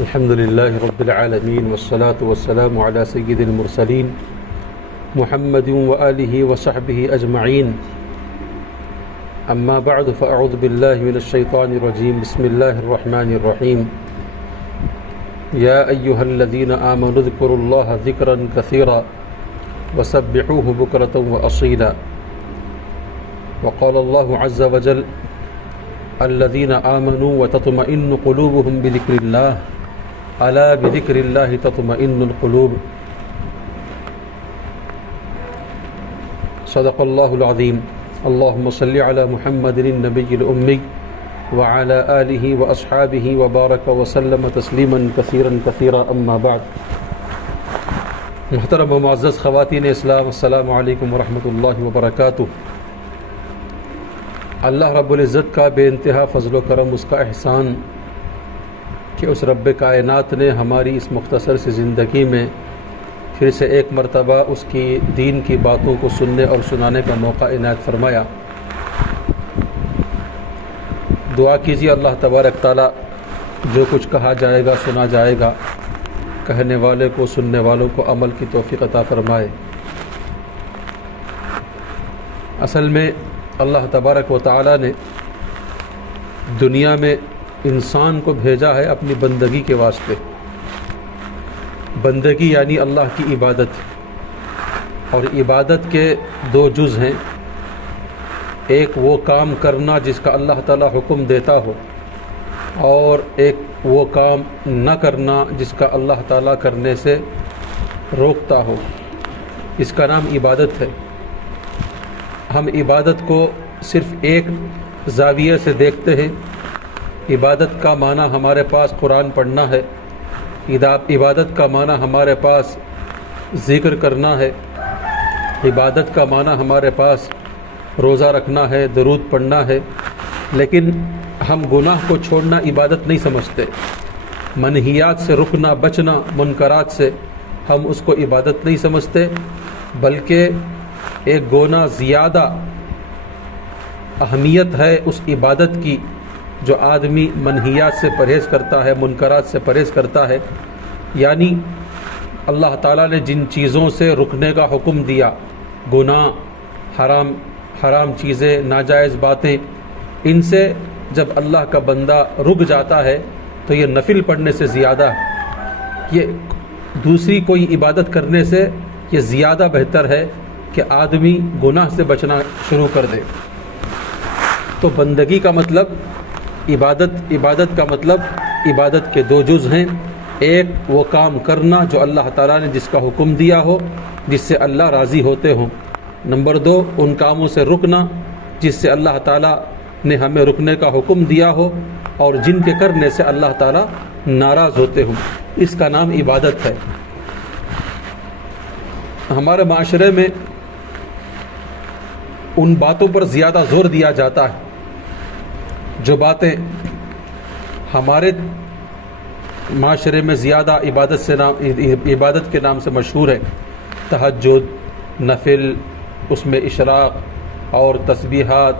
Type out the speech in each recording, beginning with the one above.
الحمد لله رب العالمين والصلاة والسلام على سيد المرسلين محمد وآله وصحبه أجمعين. أما بعد فأعوذ بالله من الشيطان الرجيم. بسم الله الرحمن الرحيم. يا أيها الذين آمنوا اذكروا الله ذكرا كثيرا وسبحوه بكرة وأصيلا. وقال الله عز وجل الذين آمنوا وتطمئن قلوبهم بذكر الله ألا بذكر الله تطمئن القلوب. صدق الله العظيم. اللهم صل على محمد النبي الأمي وعلى آله وأصحابه وبارك وسلم تسليما كثيرا كثيرا. أما بعد. محترم و معزز خواتین اسلام، السلام علیکم ورحمۃ اللہ وبرکاتہ. اللہ رب العزت کا بے انتہا فضل و کرم، اس کا احسان کہ اس رب کائنات نے ہماری اس مختصر سی زندگی میں پھر سے ایک مرتبہ اس کی دین کی باتوں کو سننے اور سنانے کا موقع عنایت فرمایا. دعا کیجیے اللہ تبارک تعالی جو کچھ کہا جائے گا، سنا جائے گا، کہنے والے کو، سننے والوں کو عمل کی توفیق عطا فرمائے. اصل میں اللہ تبارک و تعالی نے دنیا میں انسان کو بھیجا ہے اپنی بندگی کے واسطے. بندگی یعنی اللہ کی عبادت، اور عبادت کے دو جز ہیں. ایک وہ کام کرنا جس کا اللہ تعالی حکم دیتا ہو، اور ایک وہ کام نہ کرنا جس کا اللہ تعالی کرنے سے روکتا ہو. اس کا نام عبادت ہے. ہم عبادت کو صرف ایک زاویے سے دیکھتے ہیں. عبادت کا معنی ہمارے پاس قرآن پڑھنا ہے. عبادت کا معنی ہمارے پاس ذکر کرنا ہے. عبادت کا معنی ہمارے پاس روزہ رکھنا ہے، درود پڑھنا ہے. لیکن ہم گناہ کو چھوڑنا عبادت نہیں سمجھتے. منہیات سے رکنا، بچنا، منکرات سے، ہم اس کو عبادت نہیں سمجھتے، بلکہ ایک گنا زیادہ اہمیت ہے اس عبادت کی جو آدمی منہیات سے پرہیز کرتا ہے، منکرات سے پرہیز کرتا ہے. یعنی اللہ تعالیٰ نے جن چیزوں سے رکنے کا حکم دیا، گناہ، حرام چیزیں، ناجائز باتیں، ان سے جب اللہ کا بندہ رک جاتا ہے تو یہ نفل پڑھنے سے زیادہ، یہ دوسری کوئی عبادت کرنے سے یہ زیادہ بہتر ہے کہ آدمی گناہ سے بچنا شروع کر دے. تو بندگی کا مطلب عبادت کا مطلب عبادت کے دو جز ہیں. ایک وہ کام کرنا جو اللہ تعالیٰ نے جس کا حکم دیا ہو، جس سے اللہ راضی ہوتے ہوں. نمبر دو، ان کاموں سے رکنا جس سے اللہ تعالیٰ نے ہمیں رکنے کا حکم دیا ہو اور جن کے کرنے سے اللہ تعالیٰ ناراض ہوتے ہوں. اس کا نام عبادت ہے. ہمارے معاشرے میں ان باتوں پر زیادہ زور دیا جاتا ہے جو باتیں ہمارے معاشرے میں زیادہ عبادت کے نام سے مشہور ہے. تہجد، نفل، اس میں اشراق اور تسبیحات،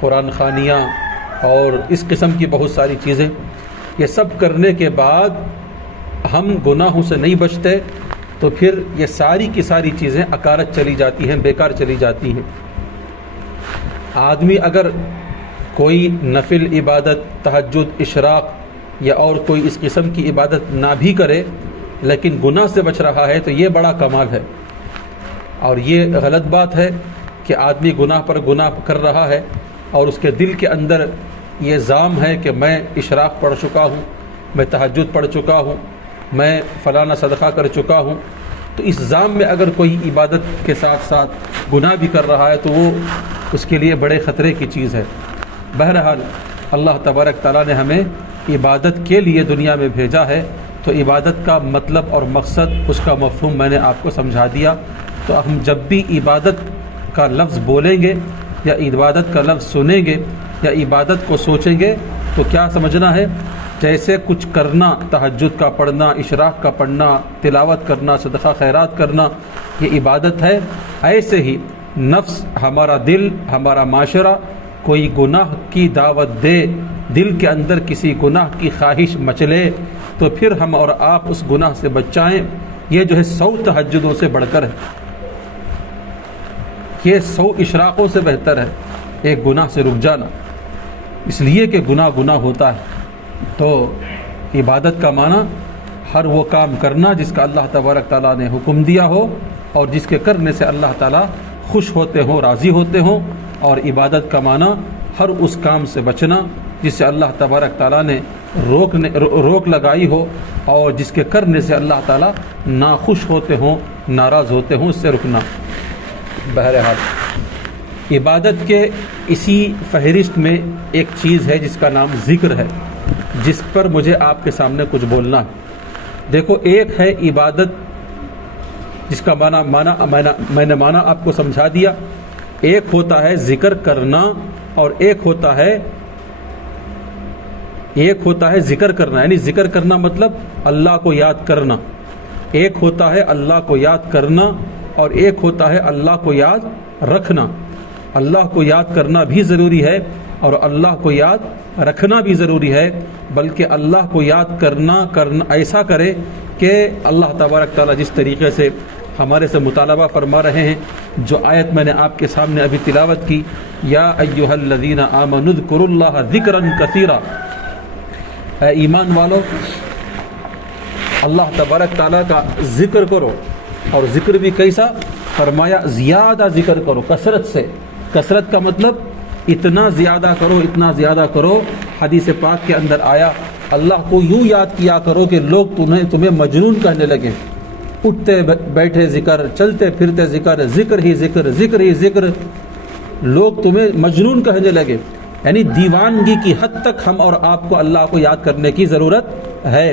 قرآن خوانیاں اور اس قسم کی بہت ساری چیزیں. یہ سب کرنے کے بعد ہم گناہوں سے نہیں بچتے تو پھر یہ ساری کی ساری چیزیں اکارت چلی جاتی ہیں، بیکار چلی جاتی ہیں. آدمی اگر کوئی نفل عبادت، تہجد، اشراق یا اور کوئی اس قسم کی عبادت نہ بھی کرے لیکن گناہ سے بچ رہا ہے تو یہ بڑا کمال ہے. اور یہ غلط بات ہے کہ آدمی گناہ پر گناہ کر رہا ہے اور اس کے دل کے اندر یہ ذام ہے کہ میں اشراق پڑھ چکا ہوں، میں تہجد پڑھ چکا ہوں، میں فلانا صدقہ کر چکا ہوں. تو اس ذام میں اگر کوئی عبادت کے ساتھ ساتھ گناہ بھی کر رہا ہے تو وہ اس کے لیے بڑے خطرے کی چیز ہے. بہرحال اللہ تبارک تعالیٰ نے ہمیں عبادت کے لیے دنیا میں بھیجا ہے، تو عبادت کا مطلب اور مقصد، اس کا مفہوم میں نے آپ کو سمجھا دیا. تو ہم جب بھی عبادت کا لفظ بولیں گے یا عبادت کا لفظ سنیں گے یا عبادت کو سوچیں گے تو کیا سمجھنا ہے؟ جیسے کچھ کرنا، تہجد کا پڑھنا، اشراق کا پڑھنا، تلاوت کرنا، صدقہ خیرات کرنا، یہ عبادت ہے. ایسے ہی نفس، ہمارا دل، ہمارا معاشرہ کوئی گناہ کی دعوت دے، دل کے اندر کسی گناہ کی خواہش مچلے تو پھر ہم اور آپ اس گناہ سے بچ جائیں. یہ جو ہے 100 تہجدوں سے بڑھ کر ہے، یہ 100 اشراقوں سے بہتر ہے ایک گناہ سے رک جانا، اس لیے کہ گناہ ہوتا ہے. تو عبادت کا معنی ہر وہ کام کرنا جس کا اللہ تبارک تعالیٰ نے حکم دیا ہو اور جس کے کرنے سے اللہ تعالیٰ خوش ہوتے ہوں، راضی ہوتے ہوں. اور عبادت کا معنی ہر اس کام سے بچنا جس سے اللہ تبارک تعالیٰ نے روک لگائی ہو اور جس کے کرنے سے اللہ تعالیٰ ناخوش ہوتے ہوں، ناراض ہوتے ہوں، اس سے رکنا. بہرحال عبادت کے اسی فہرست میں ایک چیز ہے جس کا نام ذکر ہے، جس پر مجھے آپ کے سامنے کچھ بولنا ہے. دیکھو، ایک ہے عبادت جس کا میں نے معنی آپ کو سمجھا دیا. ایک ہوتا ہے ذکر کرنا اور ایک ہوتا ہے ذکر کرنا، یعنی ذکر کرنا مطلب اللہ کو یاد کرنا. ایک ہوتا ہے اللہ کو یاد کرنا اور ایک ہوتا ہے اللہ کو یاد رکھنا. اللہ کو یاد کرنا بھی ضروری ہے اور اللہ کو یاد رکھنا بھی ضروری ہے، بلکہ اللہ کو یاد کرنا ایسا کرے کہ اللہ تبارک تعالیٰ جس طریقے سے ہمارے سے مطالبہ فرما رہے ہیں، جو آیت میں نے آپ کے سامنے ابھی تلاوت کی، یا ایھا الذین آمنوا اذکروا اللہ ذکرا کثیرا، اے ایمان والو اللہ تبارک تعالیٰ کا ذکر کرو. اور ذکر بھی کیسا؟ فرمایا زیادہ ذکر کرو، کثرت سے. کثرت کا مطلب اتنا زیادہ کرو، اتنا زیادہ کرو. حدیث پاک کے اندر آیا اللہ کو یوں یاد کیا کرو کہ لوگ تمہیں مجنون کہنے لگے. اٹھتے بیٹھے ذکر، چلتے پھرتے ذکر، ذکر ہی ذکر، ذکر ہی ذکر، لوگ تمہیں مجنون کہنے لگے. یعنی دیوانگی کی حد تک ہم اور آپ کو اللہ کو یاد کرنے کی ضرورت ہے.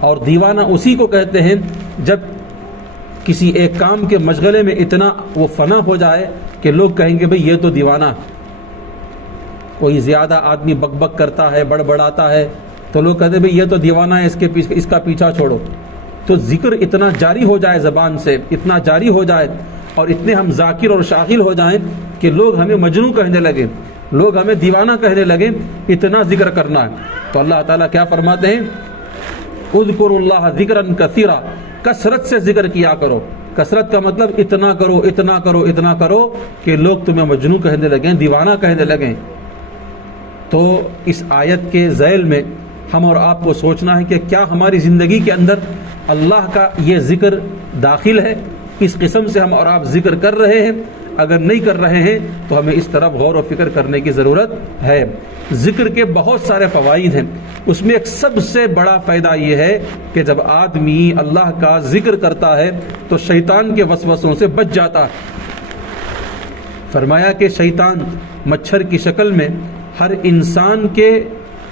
اور دیوانہ اسی کو کہتے ہیں جب کسی ایک کام کے مشغلے میں اتنا وہ فنا ہو جائے کہ لوگ کہیں گے بھئی یہ تو دیوانہ. کوئی زیادہ آدمی بک بک کرتا ہے، بڑبڑاتا ہے، تو لوگ کہتے ہیں بھئی یہ تو دیوانہ ہے، اس کا پیچھا چھوڑو. تو ذکر اتنا جاری ہو جائے، زبان سے اتنا جاری ہو جائے اور اتنے ہم ذاکر اور شاغل ہو جائیں کہ لوگ ہمیں مجنون کہنے لگے، لوگ ہمیں دیوانہ کہنے لگے. اتنا ذکر کرنا ہے. تو اللہ تعالیٰ کیا فرماتے ہیں؟ اذکروا اللہ ذکرا کثیرا، کثرت سے ذکر کیا کرو. کثرت کا مطلب اتنا کرو، اتنا کرو، اتنا کرو کہ لوگ تمہیں مجنون کہنے لگیں، دیوانہ کہنے لگیں. تو اس آیت کے ذیل میں ہم اور آپ کو سوچنا ہے کہ کیا ہماری زندگی کے اندر اللہ کا یہ ذکر داخل ہے؟ اس قسم سے ہم اور آپ ذکر کر رہے ہیں؟ اگر نہیں کر رہے ہیں تو ہمیں اس طرف غور و فکر کرنے کی ضرورت ہے. ذکر کے بہت سارے فوائد ہیں، اس میں ایک سب سے بڑا فائدہ یہ ہے کہ جب آدمی اللہ کا ذکر کرتا ہے تو شیطان کے وسوسوں سے بچ جاتا ہے. فرمایا کہ شیطان مچھر کی شکل میں ہر انسان کے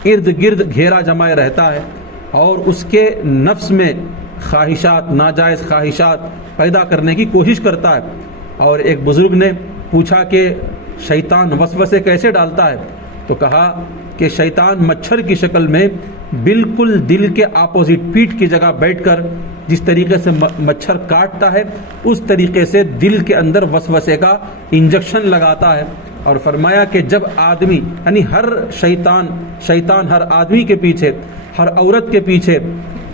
ارد گرد گھیرا جمائے رہتا ہے اور اس کے نفس میں خواہشات، ناجائز خواہشات پیدا کرنے کی کوشش کرتا ہے. اور ایک بزرگ نے پوچھا کہ شیطان وسوسے کیسے ڈالتا ہے؟ تو کہا کہ شیطان مچھر کی شکل میں بالکل دل کے اپوزٹ، پیٹھ کی جگہ بیٹھ کر جس طریقے سے مچھر کاٹتا ہے اس طریقے سے دل کے اندر وسوسے کا انجیکشن لگاتا ہے. اور فرمایا کہ جب آدمی، یعنی ہر شیطان ہر آدمی کے پیچھے، ہر عورت کے پیچھے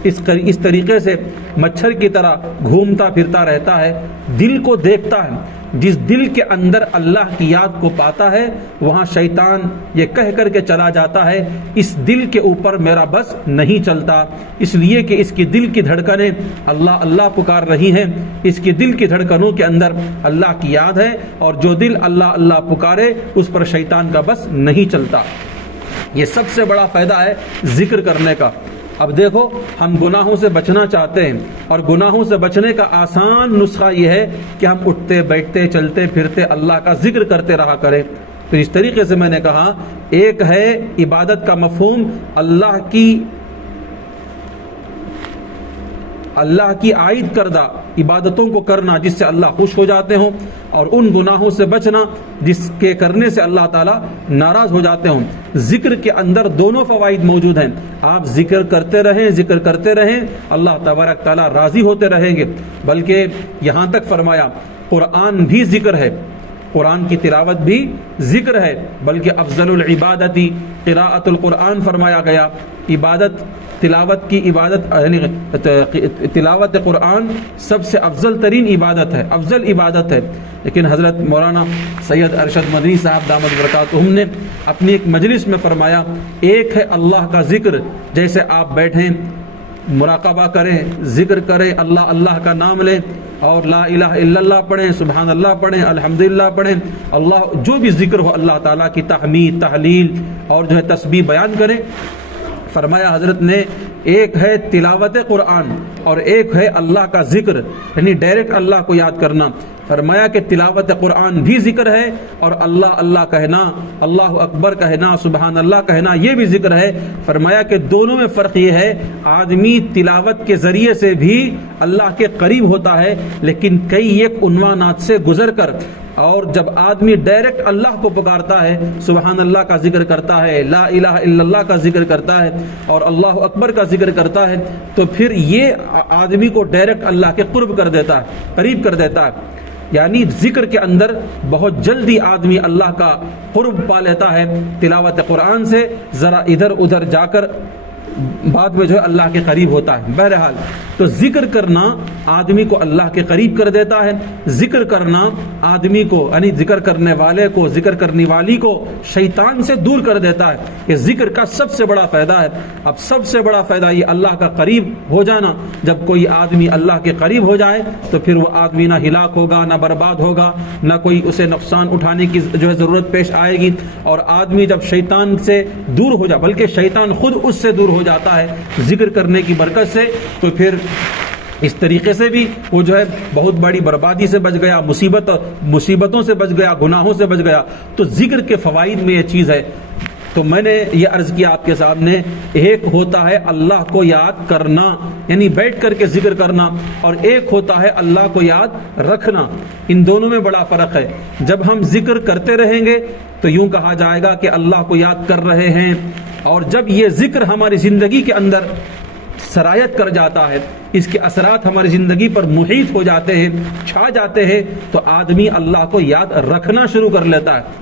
اس طریقے سے مچھر کی طرح گھومتا پھرتا رہتا ہے، دل کو دیکھتا ہے. جس دل کے اندر اللہ کی یاد کو پاتا ہے وہاں شیطان یہ کہہ کر کے چلا جاتا ہے اس دل کے اوپر میرا بس نہیں چلتا، اس لیے کہ اس کی دل کی دھڑکنیں اللہ اللہ پکار رہی ہیں. اس کی دل کی دھڑکنوں کے اندر اللہ کی یاد ہے اور جو دل اللہ اللہ پکارے اس پر شیطان کا بس نہیں چلتا. یہ سب سے بڑا فائدہ ہے ذکر کرنے کا. اب دیکھو، ہم گناہوں سے بچنا چاہتے ہیں اور گناہوں سے بچنے کا آسان نسخہ یہ ہے کہ ہم اٹھتے بیٹھتے چلتے پھرتے اللہ کا ذکر کرتے رہا کریں. تو اس طریقے سے میں نے کہا، ایک ہے عبادت کا مفہوم اللہ کی عائد کردہ عبادتوں کو کرنا جس سے اللہ خوش ہو جاتے ہوں، اور ان گناہوں سے بچنا جس کے کرنے سے اللہ تعالیٰ ناراض ہو جاتے ہوں. ذکر کے اندر دونوں فوائد موجود ہیں. آپ ذکر کرتے رہیں اللہ تبارک تعالیٰ راضی ہوتے رہیں گے. بلکہ یہاں تک فرمایا قرآن بھی ذکر ہے، قرآن کی تلاوت بھی ذکر ہے، بلکہ افضل العبادتی قراءۃ القرآن فرمایا گیا۔ عبادت، تلاوت کی عبادت یعنی تلاوت قرآن سب سے افضل ترین عبادت ہے، افضل عبادت ہے۔ لیکن حضرت مولانا سید ارشد مدنی صاحب دامت برکاتہم نے اپنی ایک مجلس میں فرمایا، ایک ہے اللہ کا ذکر، جیسے آپ بیٹھیں مراقبہ کریں، ذکر کریں، اللہ اللہ کا نام لیں اور لا الہ الا اللہ پڑھیں، سبحان اللہ پڑھیں، الحمدللہ پڑھیں، اللہ جو بھی ذکر ہو اللہ تعالیٰ کی تحمید، تحلیل اور جو ہے تسبیح بیان کریں۔ فرمایا حضرت نے ایک ہے تلاوت قرآن اور ایک ہے اللہ کا ذکر، یعنی ڈائریکٹ اللہ کو یاد کرنا۔ فرمایا کہ تلاوت قرآن بھی ذکر ہے اور اللہ اللہ کہنا، اللہ اکبر کہنا، سبحان اللہ کہنا یہ بھی ذکر ہے۔ فرمایا کہ دونوں میں فرق یہ ہے، آدمی تلاوت کے ذریعے سے بھی اللہ کے قریب ہوتا ہے، لیکن کئی ایک عنوانات سے گزر کر، اور جب آدمی ڈائریکٹ اللہ کو پکارتا ہے، سبحان اللہ کا ذکر کرتا ہے، لا الہ الا اللہ کا ذکر کرتا ہے اور اللہ اکبر کا ذکر کرتا ہے، تو پھر یہ آدمی کو ڈائریکٹ اللہ کے قرب کر دیتا ہے، قریب کر دیتا ہے۔ یعنی ذکر کے اندر بہت جلدی آدمی اللہ کا قرب پا لیتا ہے، تلاوت قرآن سے ذرا ادھر ادھر جا کر بعد میں جو ہے اللہ کے قریب ہوتا ہے۔ بہرحال تو ذکر کرنا آدمی کو اللہ کے قریب کر دیتا ہے، ذکر کرنا آدمی کو یعنی ذکر کرنے والے کو، ذکر کرنے والی کو شیطان سے دور کر دیتا ہے۔ یہ ذکر کا سب سے بڑا فائدہ ہے۔ اب سب سے بڑا فائدہ یہ اللہ کا قریب ہو جانا۔ جب کوئی آدمی اللہ کے قریب ہو جائے تو پھر وہ آدمی نہ ہلاک ہوگا، نہ برباد ہوگا، نہ کوئی اسے نقصان اٹھانے کی جو ہے ضرورت پیش آئے گی۔ اور آدمی جب شیطان سے دور ہو جائے، بلکہ شیطان خود اس سے دور ہو جاتا ہے ذکر کرنے کی برکت سے، تو پھر اس طریقے سے بھی وہ جو ہے بہت بڑی بربادی سے بچ گیا، مصیبتوں سے بچ گیا، گناہوں سے بچ گیا۔ تو ذکر کے فوائد میں یہ چیز ہے۔ تو میں نے یہ عرض کیا آپ کے سامنے، ایک ہوتا ہے اللہ کو یاد کرنا یعنی بیٹھ کر کے ذکر کرنا، اور ایک ہوتا ہے اللہ کو یاد رکھنا۔ ان دونوں میں بڑا فرق ہے۔ جب ہم ذکر کرتے رہیں گے تو یوں کہا جائے گا کہ اللہ کو یاد کر رہے ہیں، اور جب یہ ذکر ہماری زندگی کے اندر سرایت کر جاتا ہے، اس کے اثرات ہماری زندگی پر محیط ہو جاتے ہیں، چھا جاتے ہیں، تو آدمی اللہ کو یاد رکھنا شروع کر لیتا ہے۔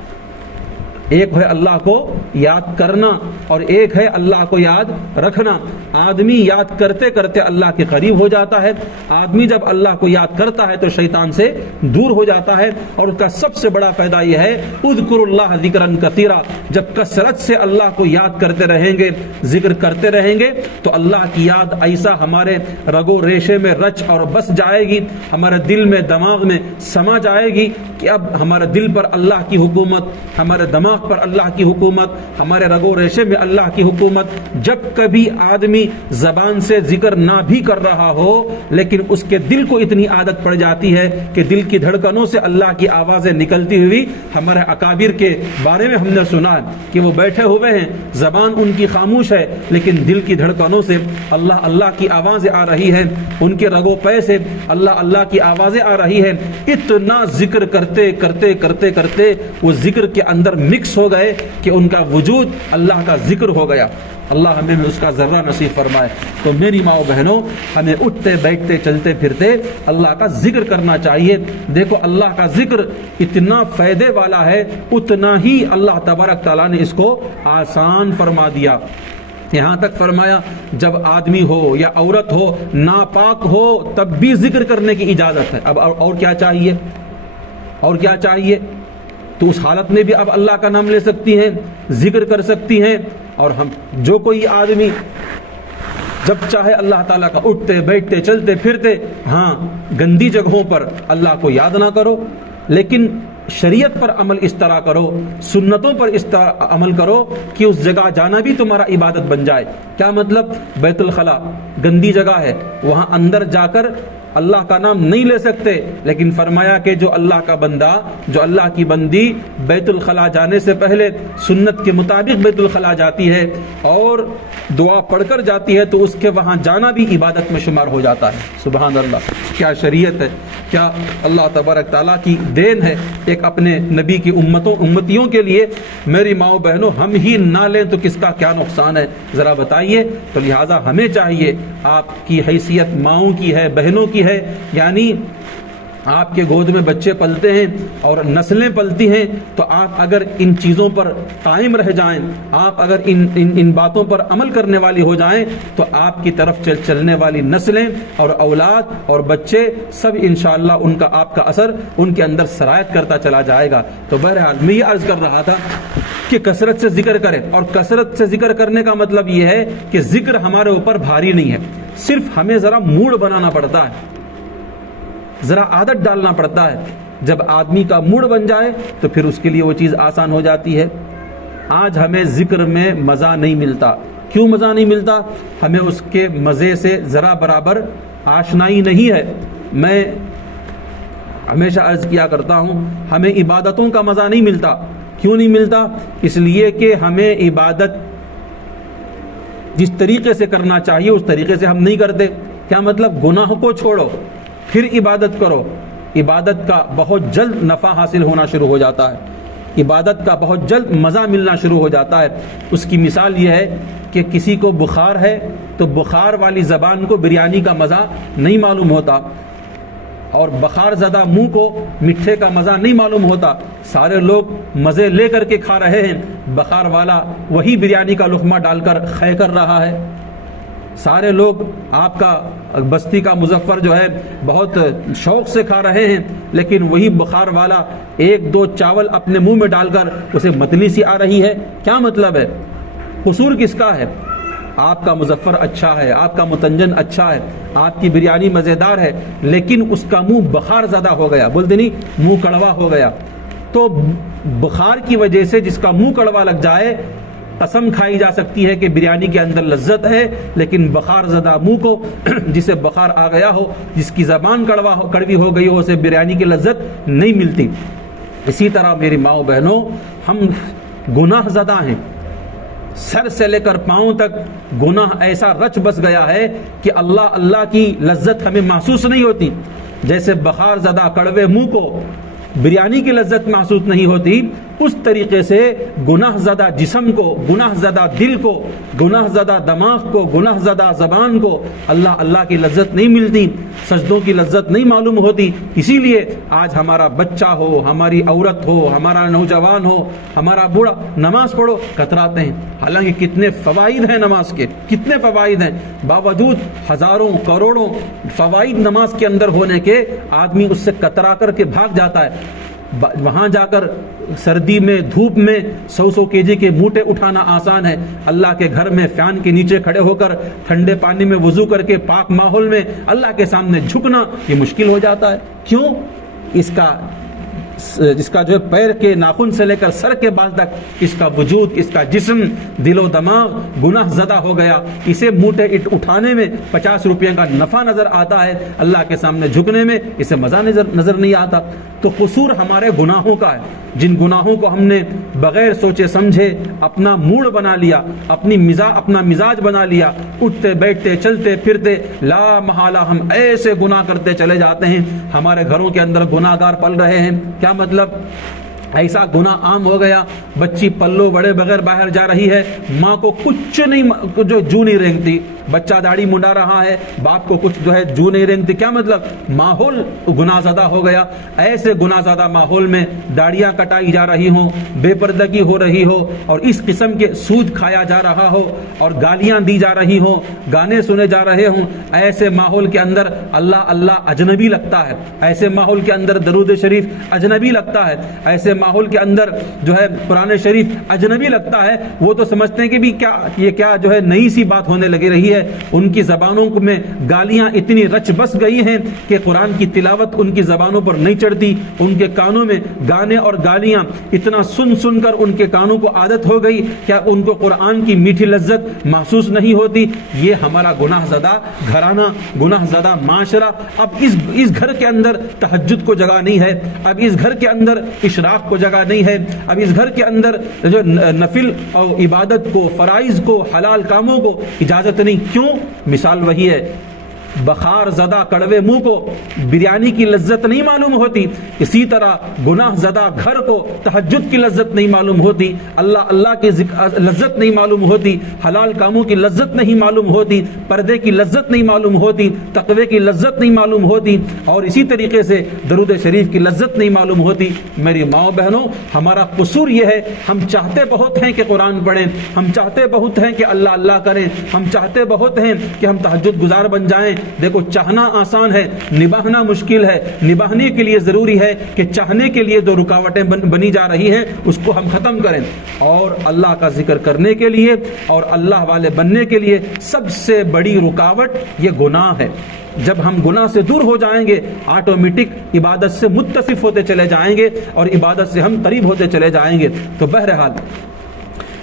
ایک ہے اللہ کو یاد کرنا اور ایک ہے اللہ کو یاد رکھنا۔ آدمی یاد کرتے کرتے اللہ کے قریب ہو جاتا ہے۔ آدمی جب اللہ کو یاد کرتا ہے تو شیطان سے دور ہو جاتا ہے، اور اس کا سب سے بڑا فائدہ یہ ہے، اذکروا اللہ ذکرا کثیرا۔ جب کثرت سے اللہ کو یاد کرتے رہیں گے، ذکر کرتے رہیں گے، تو اللہ کی یاد ایسا ہمارے رگو ریشے میں رچ اور بس جائے گی، ہمارے دل میں، دماغ میں سما جائے گی کہ اب ہمارے دل پر اللہ کی حکومت، ہمارے دماغ پر اللہ کی حکومت، ہمارے رگو ریشے میں اللہ کی حکومت۔ جب کبھی آدمی زبان سے ذکر نہ بھی کر رہا ہو، لیکن اس کے دل کو اتنی عادت پڑ جاتی ہے کہ دل کی دھڑکنوں سے اللہ کی آوازیں نکلتی ہوئی، ہمارے اکابر کے بارے میں ہم نے سنا ہے کہ وہ بیٹھے ہوئے ہیں، زبان ان کی خاموش ہے، لیکن دل کی دھڑکنوں سے اللہ اللہ کی آوازیں آ رہی ہیں، ان کے رگو پے سے اللہ اللہ کی آوازیں آ رہی ہیں۔ اتنا ذکر کرتے کرتے کرتے کرتے وہ ذکر کے اندر مکس ہو گئے کہ ان کا وجود اللہ کا ذکر ہو گیا۔ اللہ ہمیں اس کا ذرہ نصیب فرمائے۔ تو میری ماں و بہنوں، ہمیں اٹھتے بیٹھتے چلتے پھرتے اللہ کا ذکر کرنا چاہیے۔ دیکھو اللہ کا ذکر اتنا فائدے والا ہے، اتنا ہی اللہ تبارک تعالیٰ نے اس کو آسان فرما دیا۔ یہاں تک فرمایا جب آدمی ہو یا عورت ہو، ناپاک ہو، تب بھی ذکر کرنے کی اجازت ہے۔ اب اور کیا چاہیے؟ اور کیا چاہیے؟ تو اس حالت میں بھی اب اللہ کا نام لے سکتی ہیں، ذکر کر سکتی ہیں۔ اور ہم جو کوئی آدمی جب چاہے اللہ تعالیٰ کا اٹھتے بیٹھتے چلتے پھرتے، ہاں گندی جگہوں پر اللہ کو یاد نہ کرو، لیکن شریعت پر عمل اس طرح کرو، سنتوں پر اس طرح عمل کرو کہ اس جگہ جانا بھی تمہارا عبادت بن جائے۔ کیا مطلب؟ بیت الخلا گندی جگہ ہے، وہاں اندر جا کر اللہ کا نام نہیں لے سکتے، لیکن فرمایا کہ جو اللہ کا بندہ، جو اللہ کی بندی بیت الخلا جانے سے پہلے سنت کے مطابق بیت الخلا جاتی ہے اور دعا پڑھ کر جاتی ہے، تو اس کے وہاں جانا بھی عبادت میں شمار ہو جاتا ہے۔ سبحان اللہ، کیا شریعت ہے، کیا اللہ تبارک تعالیٰ کی دین ہے ایک اپنے نبی کی امتیوں کے لیے۔ میری ماؤں بہنوں، ہم ہی نہ لیں تو کس کا کیا نقصان ہے، ذرا بتائیے۔ تو لہٰذا ہمیں چاہیے، آپ کی حیثیت ماؤں کی ہے، بہنوں کی ہے، یعنی آپ کے گود میں بچے پلتے ہیں اور نسلیں پلتی ہیں، تو آپ اگر ان چیزوں پر قائم رہ جائیں، آپ اگر ان باتوں پر عمل کرنے والی ہو جائیں، تو آپ کی طرف چلنے والی نسلیں اور اولاد اور بچے سب انشاءاللہ ان کا آپ کا اثر ان کے اندر سرایت کرتا چلا جائے گا۔ تو بہرحال میں یہ عرض کر رہا تھا کہ کثرت سے ذکر کریں، اور کثرت سے ذکر کرنے کا مطلب یہ ہے کہ ذکر ہمارے اوپر بھاری نہیں ہے، صرف ہمیں ذرا موڈ بنانا پڑتا ہے، ذرا عادت ڈالنا پڑتا ہے۔ جب آدمی کا موڈ بن جائے تو پھر اس کے لیے وہ چیز آسان ہو جاتی ہے۔ آج ہمیں ذکر میں مزہ نہیں ملتا۔ کیوں مزہ نہیں ملتا؟ ہمیں اس کے مزے سے ذرا برابر آشنائی نہیں ہے۔ میں ہمیشہ عرض کیا کرتا ہوں، ہمیں عبادتوں کا مزہ نہیں ملتا۔ کیوں نہیں ملتا؟ اس لیے کہ ہمیں عبادت جس طریقے سے کرنا چاہیے اس طریقے سے ہم نہیں کرتے۔ کیا مطلب؟ گناہ کو چھوڑو پھر عبادت کرو، عبادت کا بہت جلد نفع حاصل ہونا شروع ہو جاتا ہے، عبادت کا بہت جلد مزہ ملنا شروع ہو جاتا ہے۔ اس کی مثال یہ ہے کہ کسی کو بخار ہے تو بخار والی زبان کو بریانی کا مزہ نہیں معلوم ہوتا، اور بخار زدہ منہ کو مٹھے کا مزہ نہیں معلوم ہوتا۔ سارے لوگ مزے لے کر کے کھا رہے ہیں، بخار والا وہی بریانی کا لقمہ ڈال کر خے کر رہا ہے۔ سارے لوگ آپ کا بستی کا مظفر جو ہے بہت شوق سے کھا رہے ہیں، لیکن وہی بخار والا ایک دو چاول اپنے منہ میں ڈال کر اسے متلی سی آ رہی ہے۔ کیا مطلب ہے؟ قصور کس کا ہے؟ آپ کا مظفر اچھا ہے، آپ کا متنجن اچھا ہے، آپ کی بریانی مزیدار ہے، لیکن اس کا منہ بخار زدہ ہو گیا، بولتے نہیں منہ کڑوا ہو گیا۔ تو بخار کی وجہ سے جس کا منہ کڑوا لگ جائے، قسم کھائی جا سکتی ہے کہ بریانی کے اندر لذت ہے، لیکن بخار زدہ منہ کو جسے بخار آ گیا ہو، جس کی زبان کڑوی ہو گئی ہو، اسے بریانی کی لذت نہیں ملتی۔ اسی طرح میری ماؤں بہنوں، ہم گناہ زدہ ہیں، سر سے لے کر پاؤں تک گناہ ایسا رچ بس گیا ہے کہ اللہ کی لذت ہمیں محسوس نہیں ہوتی۔ جیسے بخار زدہ کڑوے منہ کو بریانی کی لذت محسوس نہیں ہوتی، اس طریقے سے گناہ زدہ جسم کو، گناہ زدہ دل کو، گناہ زدہ دماغ کو، گناہ زدہ زبان کو اللہ کی لذت نہیں ملتی، سجدوں کی لذت نہیں معلوم ہوتی۔ اسی لیے آج ہمارا بچہ ہو، ہماری عورت ہو، ہمارا نوجوان ہو، ہمارا بوڑھا نماز پڑھو کتراتے ہیں، حالانکہ کتنے فوائد ہیں نماز کے، کتنے فوائد ہیں، باوجود ہزاروں کروڑوں فوائد نماز کے اندر ہونے کے آدمی اس سے کترا کر کے بھاگ جاتا ہے۔ وہاں جا کر سردی میں دھوپ میں 100 کیجی کے موٹے اٹھانا آسان ہے، اللہ کے گھر میں فین کے نیچے کھڑے ہو کر ٹھنڈے پانی میں وضو کر کے پاک ماحول میں اللہ کے سامنے جھکنا یہ مشکل ہو جاتا ہے۔ کیوں؟ اس کا جو ہے پیر کے ناخن سے لے کر سر کے بال تک اس کا وجود، اس کا جسم، دل و دماغ گناہ زدہ ہو گیا۔ اسے موٹے اٹھانے میں 50 روپے کا نفع نظر آتا ہے، اللہ کے سامنے جھکنے میں اسے مزہ نظر نہیں آتا۔ تو قصور ہمارے گناہوں کا ہے، جن گناہوں کو ہم نے بغیر سوچے سمجھے اپنا موڈ بنا لیا، اپنا مزاج بنا لیا، اٹھتے بیٹھتے چلتے پھرتے لا محالہ ہم ایسے گناہ کرتے چلے جاتے ہیں۔ ہمارے گھروں کے اندر گناہ گار پل رہے ہیں۔ کیا مطلب؟ ایسا گناہ عام ہو گیا، بچی پلو بڑے بغیر باہر جا رہی ہے، ماں کو کچھ نہیں جو نہیں رینگتی، بچہ داڑھی منڈا رہا ہے، باپ کو کچھ جو ہے جو نہیں رینگتی۔ کیا مطلب؟ ماحول گناہ زدہ ہو گیا۔ ایسے گناہ زدہ ماحول میں داڑیاں کٹائی جا رہی ہوں، بے پردگی ہو رہی ہو، اور اس قسم کے سود کھایا جا رہا ہو، اور گالیاں دی جا رہی ہوں، گانے سنے جا رہے ہوں، ایسے ماحول کے اندر اللہ اجنبی لگتا ہے، ایسے ماحول کے اندر درود شریف اجنبی لگتا ہے، ایسے ماحول کے اندر جو ہے قرآن شریف اجنبی لگتا ہے۔ وہ تو سمجھتے ہیں کہ بھی یہ کیا جو ہے نئی سی بات ہونے لگی رہی ہے۔ ان کی زبانوں میں گالیاں اتنی رچ بس گئی ہیں کہ قرآن کی تلاوت ان کی زبانوں پر نہیں چڑھتی، ان کے کانوں میں گانے اور گالیاں اتنا سن کر ان کے کانوں کو عادت ہو گئی، کیا ان کو قرآن کی میٹھی لذت محسوس نہیں ہوتی؟ یہ ہمارا گناہ زدہ گھرانہ، گناہ زدہ معاشرہ۔ اب اس گھر کے اندر تہجد کو جگہ نہیں ہے، اب اس گھر کے اندر اشراق کو جگہ نہیں ہے، اب اس گھر کے اندر جو نفل اور عبادت کو، فرائض کو، حلال کاموں کو اجازت نہیں۔ کیوں؟ مثال وہی ہے، بخار زدہ کڑوے منہ کو بریانی کی لذت نہیں معلوم ہوتی، اسی طرح گناہ زدہ گھر کو تہجد کی لذت نہیں معلوم ہوتی، اللہ کی لذت نہیں معلوم ہوتی، حلال کاموں کی لذت نہیں معلوم ہوتی، پردے کی لذت نہیں معلوم ہوتی، تقوی کی لذت نہیں معلوم ہوتی، اور اسی طریقے سے درود شریف کی لذت نہیں معلوم ہوتی۔ میری ماؤں بہنوں، ہمارا قصور یہ ہے، ہم چاہتے بہت ہیں کہ قرآن پڑھیں، ہم چاہتے بہت ہیں کہ اللہ اللہ کریں، ہم چاہتے بہت ہیں کہ ہم تہجد گزار بن جائیں۔ دیکھو، چاہنا آسان ہے، نبھانا مشکل ہے۔ نبھانے کے لیے ضروری ہے کہ چاہنے کے لیے جو رکاوٹیں بنی جا رہی ہیں اس کو ہم ختم کریں، اور اللہ کا ذکر کرنے کے لیے اور اللہ والے بننے کے لیے سب سے بڑی رکاوٹ یہ گناہ ہے۔ جب ہم گناہ سے دور ہو جائیں گے، آٹومیٹک عبادت سے متصف ہوتے چلے جائیں گے اور عبادت سے ہم قریب ہوتے چلے جائیں گے۔ تو بہرحال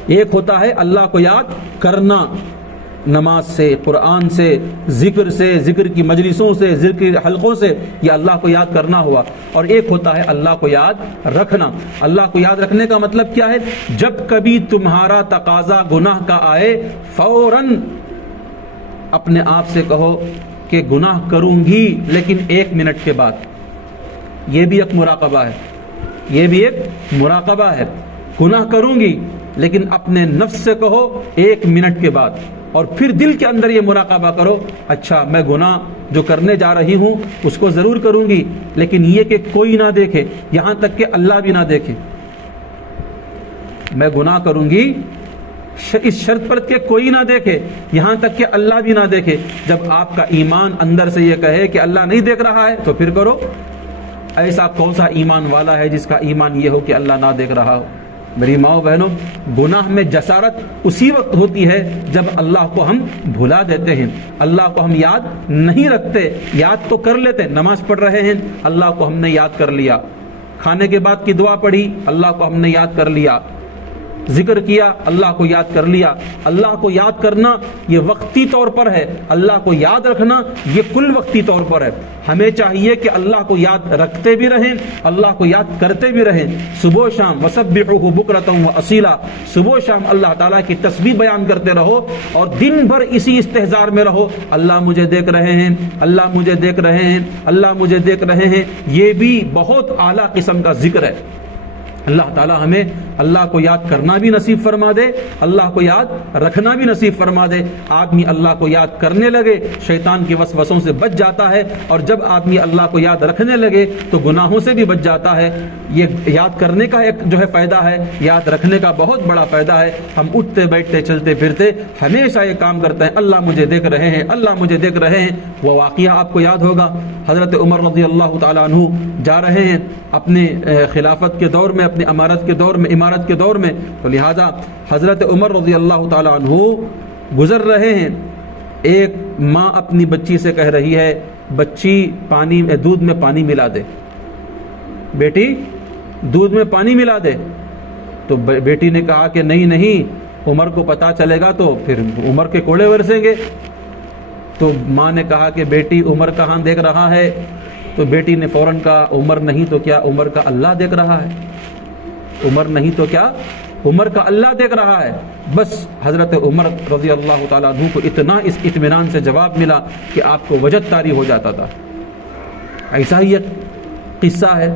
ایک ہوتا ہے اللہ کو یاد کرنا، نماز سے، قرآن سے، ذکر کی مجلسوں سے، ذکر کی حلقوں سے، یہ اللہ کو یاد کرنا ہوا، اور ایک ہوتا ہے اللہ کو یاد رکھنا۔ اللہ کو یاد رکھنے کا مطلب کیا ہے؟ جب کبھی تمہارا تقاضا گناہ کا آئے، فوراً اپنے آپ سے کہو کہ گناہ کروں گی لیکن 1 منٹ کے بعد۔ یہ بھی ایک مراقبہ ہے، یہ بھی ایک مراقبہ ہے۔ گناہ کروں گی لیکن اپنے نفس سے کہو 1 منٹ کے بعد، اور پھر دل کے اندر یہ مراقبہ کرو، اچھا میں گناہ جو کرنے جا رہی ہوں اس کو ضرور کروں گی، لیکن یہ کہ کوئی نہ دیکھے، یہاں تک کہ اللہ بھی نہ دیکھے۔ میں گناہ کروں گی اس شرط پر کہ کوئی نہ دیکھے، یہاں تک کہ اللہ بھی نہ دیکھے۔ جب آپ کا ایمان اندر سے یہ کہے کہ اللہ نہیں دیکھ رہا ہے تو پھر کرو۔ ایسا کون سا ایمان والا ہے جس کا ایمان یہ ہو کہ اللہ نہ دیکھ رہا ہو؟ میری ماؤں بہنوں، گناہ میں جسارت اسی وقت ہوتی ہے جب اللہ کو ہم بھلا دیتے ہیں، اللہ کو ہم یاد نہیں رکھتے۔ یاد تو کر لیتے، نماز پڑھ رہے ہیں، اللہ کو ہم نے یاد کر لیا، کھانے کے بعد کی دعا پڑھی، اللہ کو ہم نے یاد کر لیا، ذکر کیا، اللہ کو یاد کر لیا۔ اللہ کو یاد کرنا یہ وقتی طور پر ہے، اللہ کو یاد رکھنا یہ کل وقتی طور پر ہے۔ ہمیں چاہیے کہ اللہ کو یاد رکھتے بھی رہیں، اللہ کو یاد کرتے بھی رہیں، صبح و شام۔ وسبحوہ بکرۃ واصیلا، صبح و شام اللہ تعالیٰ کی تسبیح بیان کرتے رہو، اور دن بھر اسی استحضار میں رہو، اللہ مجھے دیکھ رہے ہیں، اللہ مجھے دیکھ رہے ہیں، اللہ مجھے دیکھ رہے ہیں۔ یہ بھی بہت اعلیٰ قسم کا ذکر ہے۔ اللہ تعالیٰ ہمیں اللہ کو یاد کرنا بھی نصیب فرما دے، اللہ کو یاد رکھنا بھی نصیب فرما دے۔ آدمی اللہ کو یاد کرنے لگے شیطان کی وسوسوں سے بچ جاتا ہے، اور جب آدمی اللہ کو یاد رکھنے لگے تو گناہوں سے بھی بچ جاتا ہے۔ یہ یاد کرنے کا ایک جو ہے فائدہ ہے، یاد رکھنے کا بہت بڑا فائدہ ہے۔ ہم اٹھتے بیٹھتے چلتے پھرتے ہمیشہ یہ کام کرتے ہیں، اللہ مجھے دیکھ رہے ہیں، اللہ مجھے دیکھ رہے ہیں۔ وہ واقعہ آپ کو یاد ہوگا، حضرت عمر رضی اللہ تعالیٰ عنہ جا رہے ہیں اپنے خلافت کے دور میں، اپنی امارت کے دور میں، تو لہذا حضرت عمر رضی اللہ تعالیٰ عنہ گزر رہے ہیں۔ ایک ماں اپنی بچی سے کہہ رہی ہے، بچی دودھ میں پانی ملا دے، بیٹی دودھ میں پانی ملا دے۔ تو بیٹی نے کہا کہ نہیں، عمر کو پتا چلے گا تو پھر عمر کے کوڑے برسیں گے۔ تو ماں نے کہا کہ بیٹی عمر کہاں دیکھ رہا ہے؟ تو بیٹی نے فوراً کہا، عمر نہیں تو کیا، عمر کا اللہ دیکھ رہا ہے، عمر نہیں تو کیا، عمر کا اللہ دیکھ رہا ہے۔ بس حضرت عمر رضی اللہ تعالیٰ عنہ کو اتنا اس اطمینان سے جواب ملا کہ آپ کو وجد طاری ہو جاتا تھا۔ ایسا ہی ایک قصہ ہے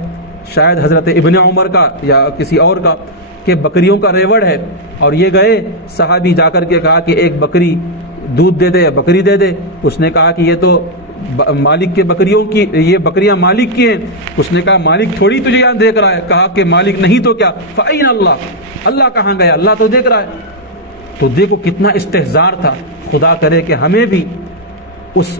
شاید حضرت ابن عمر کا یا کسی اور کا، کہ بکریوں کا ریوڑ ہے، اور یہ گئے صحابی جا کر کے کہا کہ ایک بکری دودھ دے دے، بکری دے دے۔ اس نے کہا کہ یہ تو مالک کے بکریوں کی، یہ بکریاں مالک کی ہیں۔ اس نے کہا مالک تھوڑی تجھے یہاں دیکھ رہا ہے۔ کہا کہ مالک نہیں تو کیا، فَأَيْنَ اللَّهُ، اللہ کہاں گیا، اللہ تو دیکھ رہا ہے۔ تو دیکھو کتنا استحضار تھا۔ خدا کرے کہ ہمیں بھی اس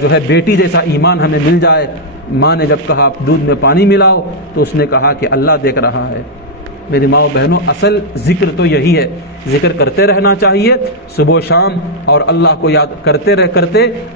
جو ہے بیٹی جیسا ایمان ہمیں مل جائے۔ ماں نے جب کہا دودھ میں پانی ملاؤ تو اس نے کہا کہ اللہ دیکھ رہا ہے۔ میری ماں و بہنوں، اصل ذکر تو یہی ہے، ذکر کرتے رہنا چاہیے صبح و شام، اور اللہ کو یاد کرتے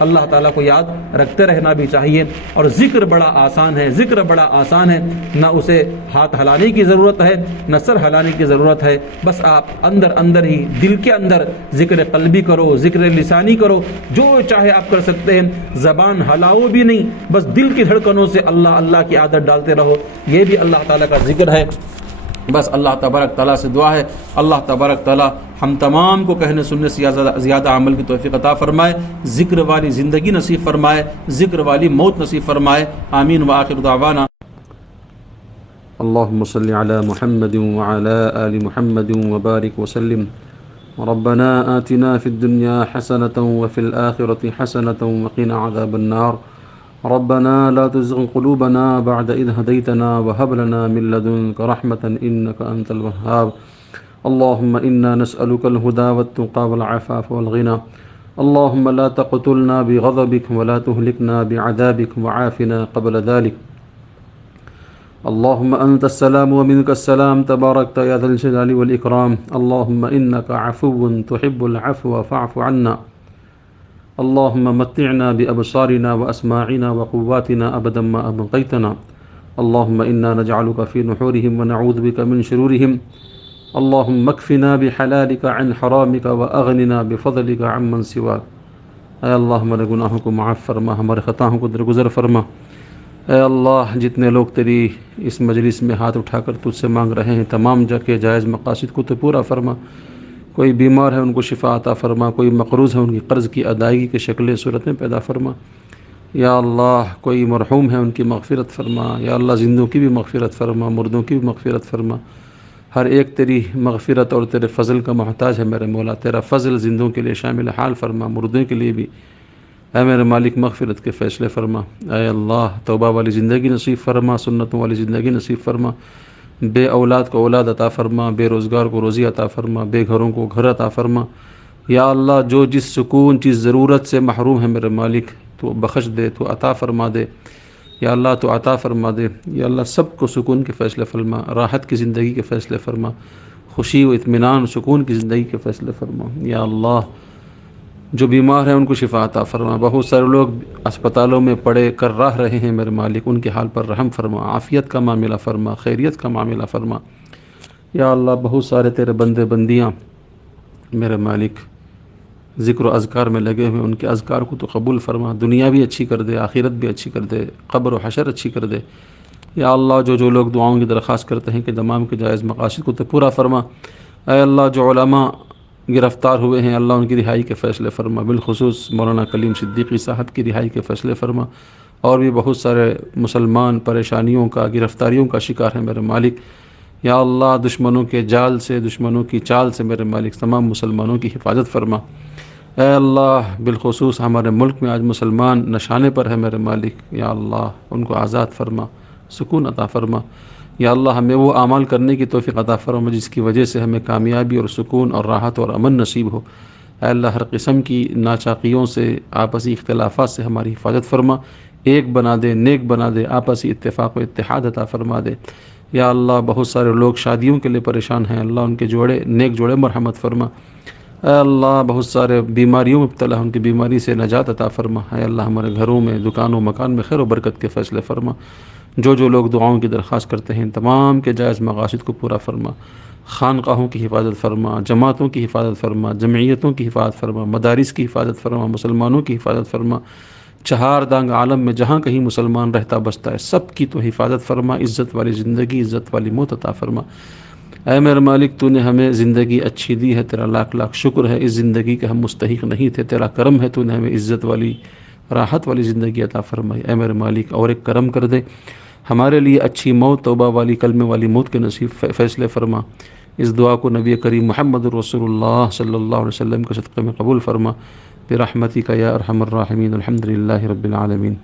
اللہ تعالیٰ کو یاد رکھتے رہنا بھی چاہیے۔ اور ذکر بڑا آسان ہے، ذکر بڑا آسان ہے، نہ اسے ہاتھ ہلانے کی ضرورت ہے، نہ سر ہلانے کی ضرورت ہے۔ بس آپ اندر ہی دل کے اندر ذکر قلبی کرو، ذکر لسانی کرو، جو چاہے آپ کر سکتے ہیں۔ زبان ہلاؤ بھی نہیں، بس دل کی دھڑکنوں سے اللہ اللہ کی عادت ڈالتے رہو، یہ بھی اللہ تعالیٰ کا ذکر ہے۔ بس اللہ تبارک تعالیٰ سے دعا ہے اللہ تبارک تعالیٰ ہم تمام کو کہنے سننے سے زیادہ عمل کی توفیق عطا فرمائے، ذکر والی زندگی نصیب فرمائے، ذکر والی موت نصیب فرمائے، آمین وآخر دعوانا اللهم صل على محمد وعلى آل محمد وبارك وسلم. ربنا آتنا في الدنيا حسنة وفي الآخرة حسنة وقنا عذاب النار. ربنا لا تزغ قلوبنا بعد إذ هديتنا وهب لنا من لدنك رحمة إنك أنت الوهاب. اللهم إنا نسألك الهدى والتقى والعفاف والغنى. اللهم لا تقتلنا بغضبك ولا تهلكنا بعذابك وعافنا قبل ذلك. اللهم أنت السلام ومنك السلام تباركت يا ذا الجلال والإكرام. اللهم إنك عفو تحب العفو فاعف عنا. اللهم متعنا بأبصارنا وأسماعنا وقواتنا أبدا ما أبقيتنا. اللهم إنا نجعلك في نحورهم ونعوذ بك من شرورهم. اللهم اكفنا بحلالك عن حرامك وأغننا بفضلك عمن سواك. اے اللہ ہمارے گناہوں کو معاف فرما، ہمارے خطاؤں کو درگزر فرما. اے اللہ جتنے لوگ تیری اس مجلس میں ہاتھ اٹھا کر تجھ سے مانگ رہے ہیں تمام کے جائز مقاصد کو تو پورا فرما. کوئی بیمار ہے ان کو شفا عطا فرما، کوئی مقروض ہے ان کی قرض کی ادائیگی کی شکلیں صورتیں پیدا فرما. یا اللہ کوئی مرحوم ہے ان کی مغفرت فرما. یا اللہ زندوں کی بھی مغفرت فرما، مردوں کی بھی مغفرت فرما. ہر ایک تیری مغفرت اور تیرے فضل کا محتاج ہے میرے مولا. تیرا فضل زندوں کے لیے شامل حال فرما، مردوں کے لیے بھی. اے میرے مالک مغفرت کے فیصلے فرما. اے اللہ توبہ والی زندگی نصیب فرما، سنتوں والی زندگی نصیب فرما. بے اولاد کو اولاد عطا فرما، بے روزگار کو روزی عطا فرما، بے گھروں کو گھر عطا فرما. یا اللہ جو جس سکون جس ضرورت سے محروم ہے میرے مالک تو بخش دے، تو عطا فرما دے. یا اللہ تو عطا فرما دے. یا اللہ سب کو سکون کے فیصلے فرما، راحت کی زندگی کے فیصلے فرما، خوشی و اطمینان و سکون کی زندگی کے فیصلے فرما. یا اللہ جو بیمار ہیں ان کو شفا عطا فرما. بہت سارے لوگ اسپتالوں میں پڑے کر رہ رہے ہیں میرے مالک، ان کے حال پر رحم فرما، عافیت کا معاملہ فرما، خیریت کا معاملہ فرما. یا اللہ بہت سارے تیرے بندے بندیاں میرے مالک ذکر و اذکار میں لگے ہوئے، ان کے اذکار کو تو قبول فرما، دنیا بھی اچھی کر دے، آخرت بھی اچھی کر دے، قبر و حشر اچھی کر دے. یا اللہ جو لوگ دعاؤں کی درخواست کرتے ہیں کہ تمام کے جائز مقاصد کو تو پورا فرما. اے اللہ جو علماء گرفتار ہوئے ہیں اللہ ان کی رہائی کے فیصلے فرما، بالخصوص مولانا کلیم صدیقی صاحب کی رہائی کے فیصلے فرما. اور بھی بہت سارے مسلمان پریشانیوں کا گرفتاریوں کا شکار ہیں میرے مالک. یا اللہ دشمنوں کے جال سے، دشمنوں کی چال سے میرے مالک تمام مسلمانوں کی حفاظت فرما. اے اللہ بالخصوص ہمارے ملک میں آج مسلمان نشانے پر ہے میرے مالک. یا اللہ ان کو آزاد فرما، سکون عطا فرما. یا اللہ ہمیں وہ اعمال کرنے کی توفیق عطا فرما جس کی وجہ سے ہمیں کامیابی اور سکون اور راحت اور امن نصیب ہو. اے اللہ ہر قسم کی ناچاقیوں سے، آپسی اختلافات سے ہماری حفاظت فرما. ایک بنا دے، نیک بنا دے، آپسی اتفاق و اتحاد عطا فرما دے. یا اللہ بہت سارے لوگ شادیوں کے لیے پریشان ہیں، اللہ ان کے جوڑے نیک جوڑے مرحمت فرما. اے اللہ بہت سارے بیماریوں میں مبتلا ان کی بیماری سے نجات عطا فرما. اے اللہ ہمارے گھروں میں، دکانوں، مکان میں خیر و برکت کے فیصلے فرما. جو لوگ دعاؤں کی درخواست کرتے ہیں تمام کے جائز مقاصد کو پورا فرما. خانقاہوں کی حفاظت فرما، جماعتوں کی حفاظت فرما، جمعیتوں کی حفاظت فرما، مدارس کی حفاظت فرما، مسلمانوں کی حفاظت فرما. چہار دانگ عالم میں جہاں کہیں مسلمان رہتا بستا ہے سب کی تو حفاظت فرما. عزت والی زندگی، عزت والی موت عطا فرما. اے میرے مالک تو نے ہمیں زندگی اچھی دی ہے، تیرا لاکھ لاکھ شکر ہے. اس زندگی کے ہم مستحق نہیں تھے، تیرا کرم ہے، تو نے ہمیں عزت والی راحت والی زندگی عطا فرمائی. اے میرے مالک اور ایک کرم کر دے، ہمارے لیے اچھی موت، توبہ والی کلمے والی موت کے نصیب فیصلے فرما. اس دعا کو نبی کریم محمد رسول اللہ صلی اللہ علیہ وسلم کے صدقے میں قبول فرما. برحمتک یا ارحم الراحمین. الحمد للہ رب العالمین.